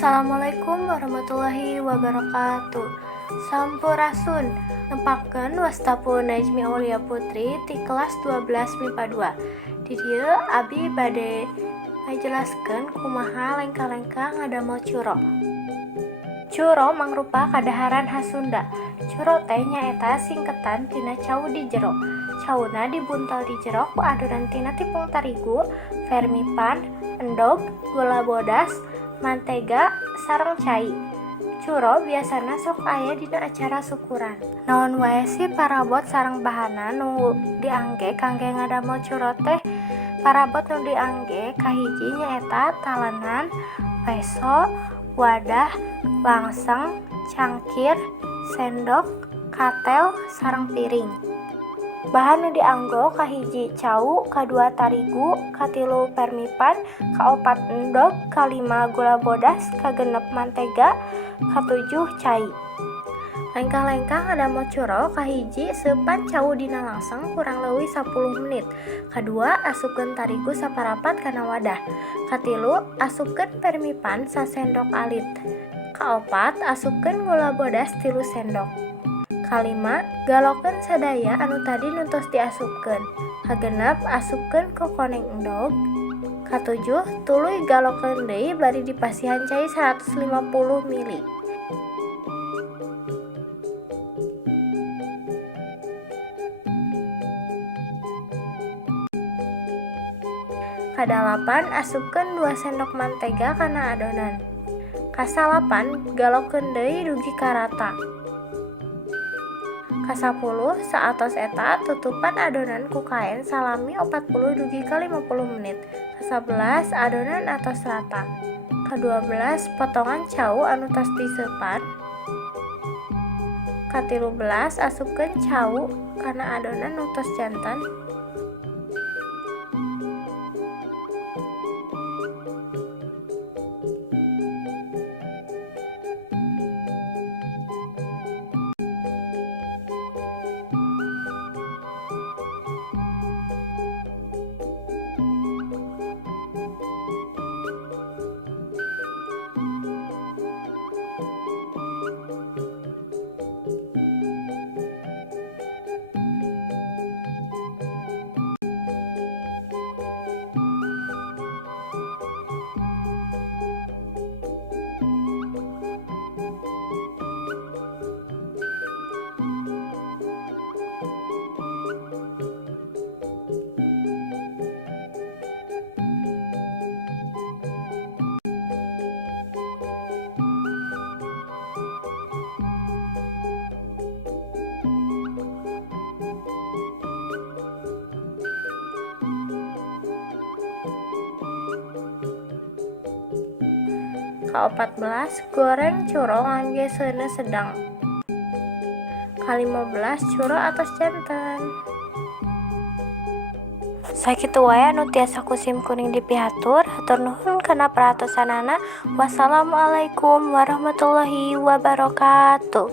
Assalamualaikum warahmatullahi wabarakatuh. Sampurasun nempakeun wastapun Najmi Aulia Putri ti kelas 12 MIPA 2. Di dieu abdi bade ngajelaskeun kumaha lengka-lengka ngadamel curo. Curo mangrupa kadaharan khas Sunda. Curo teh nyaeta singketan tina cau di jero. Cauna dibuntel di jero ku adonan tina tepung tarigu, vermipan, endog, gula bodas, mantega, sareng cai. Curo biasana sok aya dina acara syukuran. Naon wae sih parabot sareng bahana nu diangge kangge ngadamel curo teh? Parabot nu diangge kahiji nyaeta talenan, peso, wadah, langseng, cangkir, sendok, katel, sareng piring. Bahan nu dianggo kahiji cau, kadua tarigu, katilu vermipan, kaopat endog, kalima gula bodas, kagenep mantega, katujuh cai. Lengkah-lengkah ngadamel curo kahiji seupan cau dina langseng kurang leuwih 10 menit. Kadua asupkeun tarigu saparapat kana wadah. Katilu asupkeun vermipan sasendok alit. Kaopat asupkeun gula bodas 3 sendok. Kalima, galokeun sadaya anu tadi nu tos diasupkeun. Kagenep asupkeun kokoneng endog. Katujuh, tuluy galokeun deui bari dipasihan cai 150 ml. Kadalapan, asupkeun 2 sendok mantega kana adonan. Kasalapan, galokeun deui dugi karata. Kasapuluh, saatos eta tutupan adonan ku kaen salami 40 dugi ka 50 menit. Kasabelas, adonan atos rata. Ka-12, potongan cau anu tos diseupan. Ka-13, asupkeun cau kana adonan nu tos janten. Ka-14, goreng curo ngangge seuneu sedang. Ka-15, curo atos janten. Sakitu wae anu tiasa kusim kuring dipihatur. Hatur nuhun kana perhatosanana. Wassalamualaikum warahmatullahi wabarakatuh.